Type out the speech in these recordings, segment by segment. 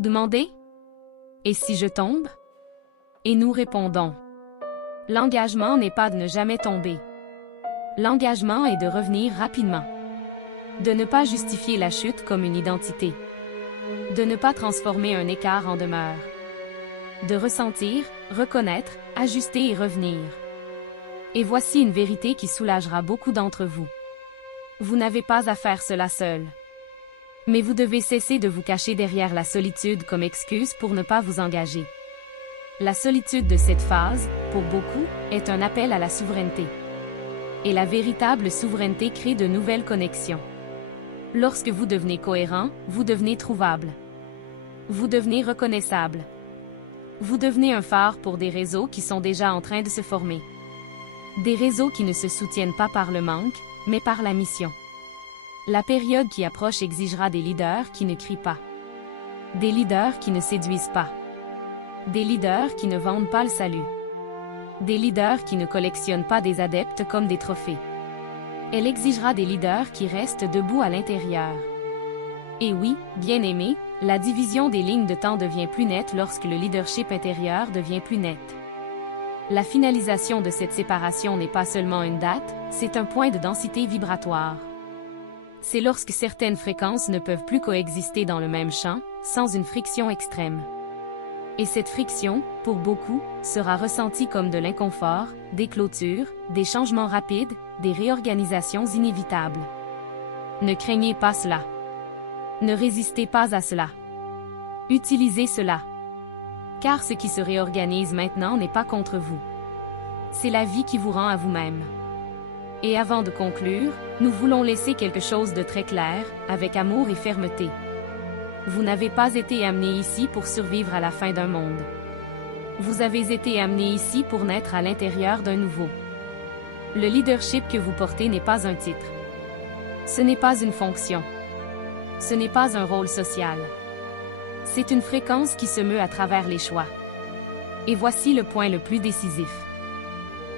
Vous demandez? Et si je tombe? Et nous répondons. L'engagement n'est pas de ne jamais tomber. L'engagement est de revenir rapidement. De ne pas justifier la chute comme une identité. De ne pas transformer un écart en demeure. De ressentir, reconnaître, ajuster et revenir. Et voici une vérité qui soulagera beaucoup d'entre vous. Vous n'avez pas à faire cela seul. Mais vous devez cesser de vous cacher derrière la solitude comme excuse pour ne pas vous engager. La solitude de cette phase, pour beaucoup, est un appel à la souveraineté. Et la véritable souveraineté crée de nouvelles connexions. Lorsque vous devenez cohérent, vous devenez trouvable. Vous devenez reconnaissable. Vous devenez un phare pour des réseaux qui sont déjà en train de se former. Des réseaux qui ne se soutiennent pas par le manque, mais par la mission. La période qui approche exigera des leaders qui ne crient pas. Des leaders qui ne séduisent pas. Des leaders qui ne vendent pas le salut. Des leaders qui ne collectionnent pas des adeptes comme des trophées. Elle exigera des leaders qui restent debout à l'intérieur. Et oui, bien-aimés, la division des lignes de temps devient plus nette lorsque le leadership intérieur devient plus net. La finalisation de cette séparation n'est pas seulement une date, c'est un point de densité vibratoire. C'est lorsque certaines fréquences ne peuvent plus coexister dans le même champ, sans une friction extrême. Et cette friction, pour beaucoup, sera ressentie comme de l'inconfort, des clôtures, des changements rapides, des réorganisations inévitables. Ne craignez pas cela. Ne résistez pas à cela. Utilisez cela. Car ce qui se réorganise maintenant n'est pas contre vous. C'est la vie qui vous rend à vous-même. Et avant de conclure, nous voulons laisser quelque chose de très clair, avec amour et fermeté. Vous n'avez pas été amené ici pour survivre à la fin d'un monde. Vous avez été amené ici pour naître à l'intérieur d'un nouveau. Le leadership que vous portez n'est pas un titre. Ce n'est pas une fonction. Ce n'est pas un rôle social. C'est une fréquence qui se meut à travers les choix. Et voici le point le plus décisif.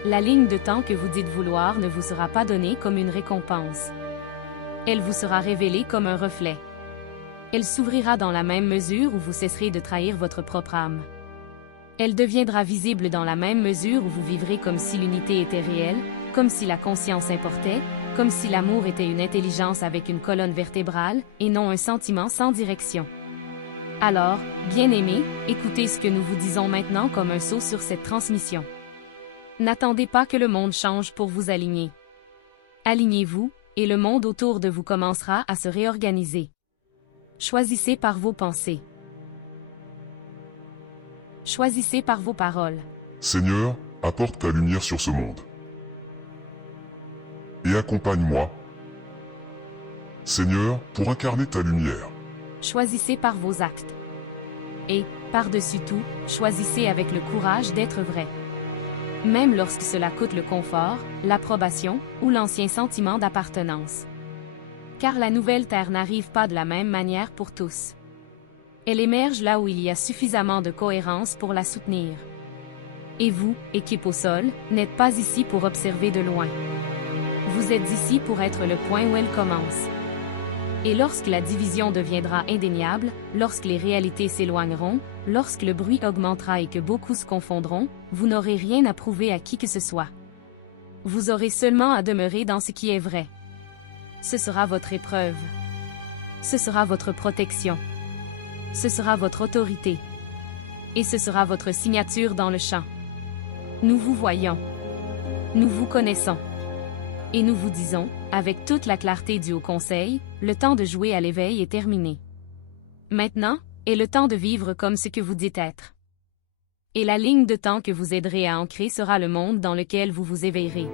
La ligne de temps que vous dites vouloir ne vous sera pas donnée comme une récompense. Elle vous sera révélée comme un reflet. Elle s'ouvrira dans la même mesure où vous cesserez de trahir votre propre âme. Elle deviendra visible dans la même mesure où vous vivrez comme si l'unité était réelle, comme si la conscience importait, comme si l'amour était une intelligence avec une colonne vertébrale, et non un sentiment sans direction. Alors, bien-aimés, écoutez ce que nous vous disons maintenant comme un saut sur cette transmission. N'attendez pas que le monde change pour vous aligner. Alignez-vous, et le monde autour de vous commencera à se réorganiser. Choisissez par vos pensées. Choisissez par vos paroles. Seigneur, apporte ta lumière sur ce monde. Et accompagne-moi, Seigneur, pour incarner ta lumière. Choisissez par vos actes. Et, par-dessus tout, choisissez avec le courage d'être vrai. Même lorsque cela coûte le confort, l'approbation ou l'ancien sentiment d'appartenance. Car la nouvelle Terre n'arrive pas de la même manière pour tous. Elle émerge là où il y a suffisamment de cohérence pour la soutenir. Et vous, équipe au sol, n'êtes pas ici pour observer de loin. Vous êtes ici pour être le point où elle commence. Et lorsque la division deviendra indéniable, lorsque les réalités s'éloigneront, lorsque le bruit augmentera et que beaucoup se confondront, vous n'aurez rien à prouver à qui que ce soit. Vous aurez seulement à demeurer dans ce qui est vrai. Ce sera votre épreuve. Ce sera votre protection. Ce sera votre autorité. Et ce sera votre signature dans le champ. Nous vous voyons. Nous vous connaissons. Et nous vous disons, avec toute la clarté du Haut Conseil, le temps de jouer à l'éveil est terminé. Maintenant, est le temps de vivre comme ce que vous dites être. Et la ligne de temps que vous aiderez à ancrer sera le monde dans lequel vous vous éveillerez.